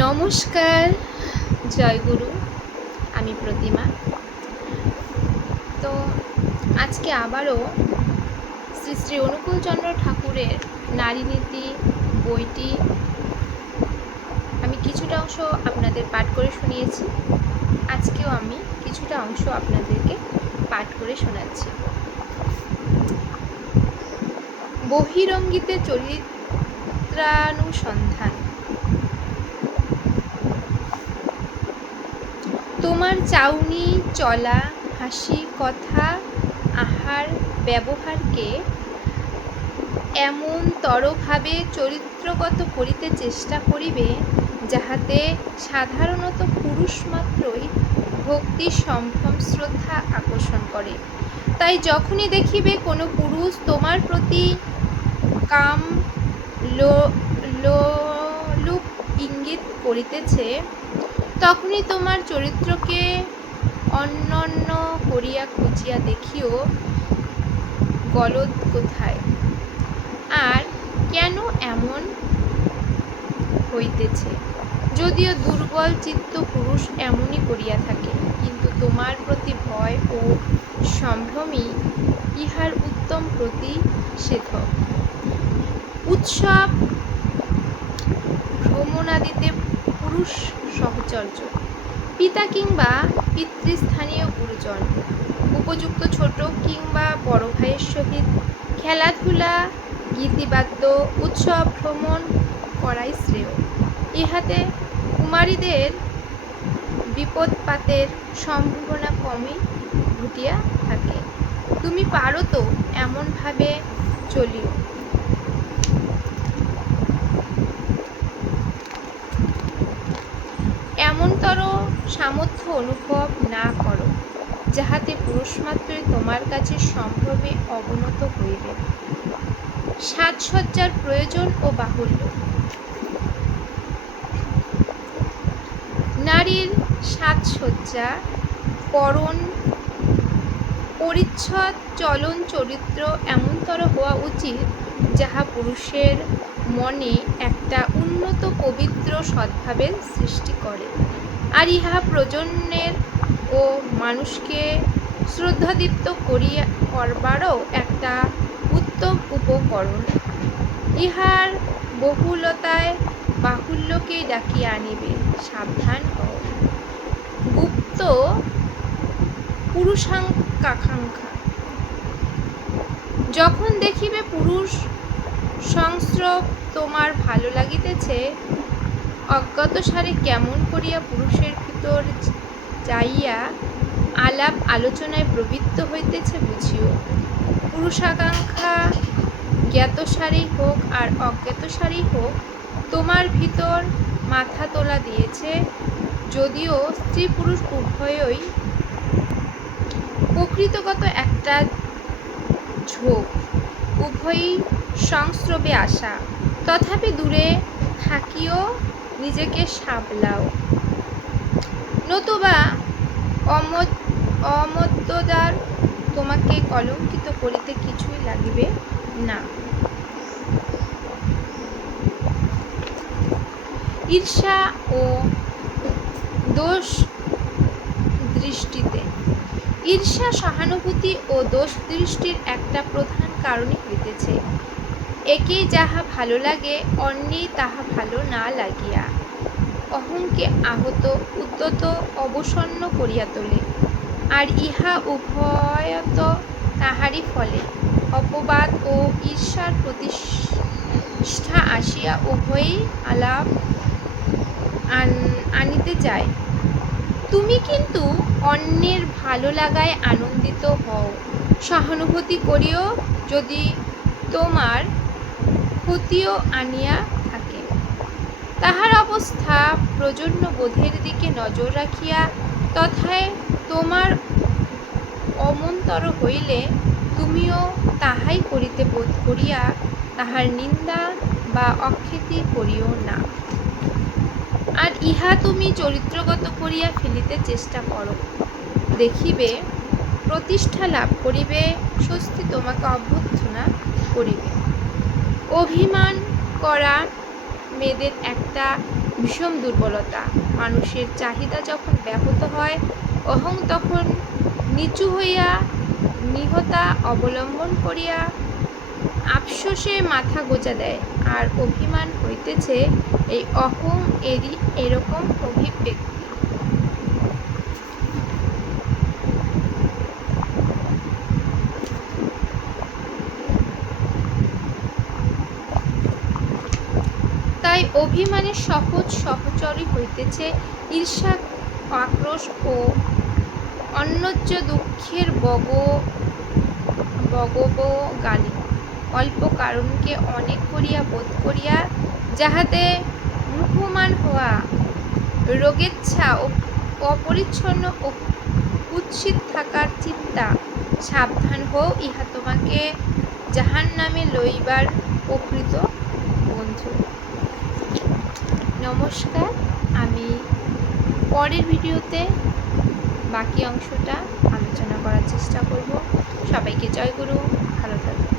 নমস্কার, জয়গুরু। আমি প্রতিমা। তো আজকে আবারও শ্রী শ্রী অনুকূলচন্দ্র ঠাকুরের নারীনীতি বইটি আমি কিছুটা অংশ আপনাদের পাঠ করে শুনিয়েছি। আজকেও আমি কিছুটা অংশ আপনাদেরকে পাঠ করে শোনাচ্ছি। বহিরঙ্গিতে চরিত্রানুসন্ধান। তোমার চাউনি, চলা, হাসি, কথা, আহার, ব্যবহারকে এমন তরভাবে চরিত্রগত করিতে চেষ্টা করিবে, যাহাতে সাধারণত পুরুষ মাত্রই ভক্তি, সম্ভ্রম, শ্রদ্ধা আকর্ষণ করে। তাই যখনই দেখিবে কোনো পুরুষ তোমার প্রতি কাম লোলুপ ইঙ্গিত করিতেছে, তখনই তোমার চরিত্রকে অনন্য করিয়া খুঁজিয়া দেখিও গলদ কোথায়, আর কেন এমন হইতেছে। যদিও দুর্বল চিত্ত পুরুষ এমনই করিয়া থাকে, কিন্তু তোমার প্রতি ভয় ও সম্ভ্রমই ইহার উত্তম প্রতিষেধক। উৎসব ভ্রমণাদিতে পুরুষ সহচর্য, পিতা কিংবা পিতৃস্থানীয় গুরুজন, উপযুক্ত ছোট কিংবা বড় ভাইয়ের সহিত খেলাধুলা, গীতিবাদ্য, উৎসব ভ্রমণ করাই শ্রেয়। ইহাতে কুমারীদের বিপদপাতের সম্ভাবনা কমই ঘটিয়া থাকে। তুমি পারো তো এমনভাবে চলিও। এমনতর সামর্থ্য অনুভব না করো, যাহাতে পুরুষমাত্রই তোমার কাছে সম্ভবে অবনত হইবে। সাজসজ্জার প্রয়োজন ও বাহুল্য। নারীর সাজসজ্জা, পরন, পরিচ্ছদ, চলন, চরিত্র এমনতর হওয়া উচিত, যাহা পুরুষের মনে একটা উন্নত পবিত্র সদ্ভাবের সৃষ্টি করে, আর ইহা প্রজন্মের ও মানুষকে শ্রদ্ধাদীপ্ত করবারও একটা উত্তম উপকরণ। ইহার বহুলতায় বাহুল্যকেই ডাকিয়া আনিবে। সাবধান হও। গুপ্ত পুরুষাকাঙ্ক্ষা। যখন দেখিবে পুরুষ সংস্রব তোমার ভালো লাগিতেছে, অজ্ঞাতসারে কেমন করিয়া পুরুষের ভিতর যাইয়া আলাপ আলোচনায় প্রবৃত্ত হইতেছে বুঝিও। পুরুষাকাঙ্ক্ষা জ্ঞাতসারেই হোক আর অজ্ঞাতসারেই হোক, তোমার ভিতর মাথা তোলা দিয়েছে। যদিও স্ত্রী পুরুষ উভয়ই প্রকৃতিগত একটা ঝোঁক, উভয়ই সংস্রবে আসা, তথাপি দূরে থাকিও, নিজেকে সামলাও, নতুবা অমর্যাদার তোমাকে কলঙ্কিত করিতে কিছুই লাগিবে না। ঈর্ষা ও দোষ দৃষ্টিতে। ঈর্ষা সহানুভূতি ও দোষ দৃষ্টির একটা প্রধান কারণই হইতেছে, একেই যাহা ভালো লাগে অন্যেই তাহা ভালো না লাগিয়া অহংকে আহত, উদ্যত, অবসন্ন করিয়া তোলে, আর ইহা উভয়ত তাহারই ফলে অপবাদ ও ঈর্ষার প্রতিষ্ঠা আসিয়া উভয়ই আলাপ আনিতে যায়। তুমি কিন্তু অন্যের ভালো লাগায় আনন্দিত হও, সহানুভূতি করিও যদি তোমার ক্ষতিও আনিয়া থাকে। তাহার অবস্থা প্রজন্য বোধের দিকে নজর রাখিয়া তথায় তোমার অমন্তর হইলে তুমিও তাহাই করিতে বোধ করিয়া তাহার নিন্দা বা অখ্যাতি করিও না। আর ইহা তুমি চরিত্রগত করিয়া ফেলিতে চেষ্টা করো, দেখিবে প্রতিষ্ঠা লাভ করিবে, স্বস্তি তোমাকে অভ্যর্থনা করিবে। অভিমান করা মেয়েদের একটা ভীষণ দুর্বলতা। মানুষের চাহিদা যখন ব্যাহত হয়, অহং তখন নিচু হইয়া নিহতা অবলম্বন করিয়া আফসোসে মাথা গোঁজা দেয়। আর অভিমান হইতেছে এই অহং এরই এরকম অভিব্যক্তি। তাই অভিমানের সহজ সহচরই হইতেছে ঈর্ষা, আক্রোশ ও অন্যজ্য দুঃখের বগবগানি। অল্প কারণকে অনেক করিয়া বোধ করিয়া যাহাতে মুহ্যমান হওয়া, রোগেচ্ছা ও অপরিচ্ছন্ন ও কুৎসিত থাকার চিন্তা, সাবধান হও, ইহা তোমাকে জাহান্নামে লইবার প্রকৃত বন্ধু। নমস্কার, আমি পরের ভিডিওতে বাকি অংশটা আলোচনা করার চেষ্টা করব। সবাইকে জয় গুরু, ভালো থাকবেন।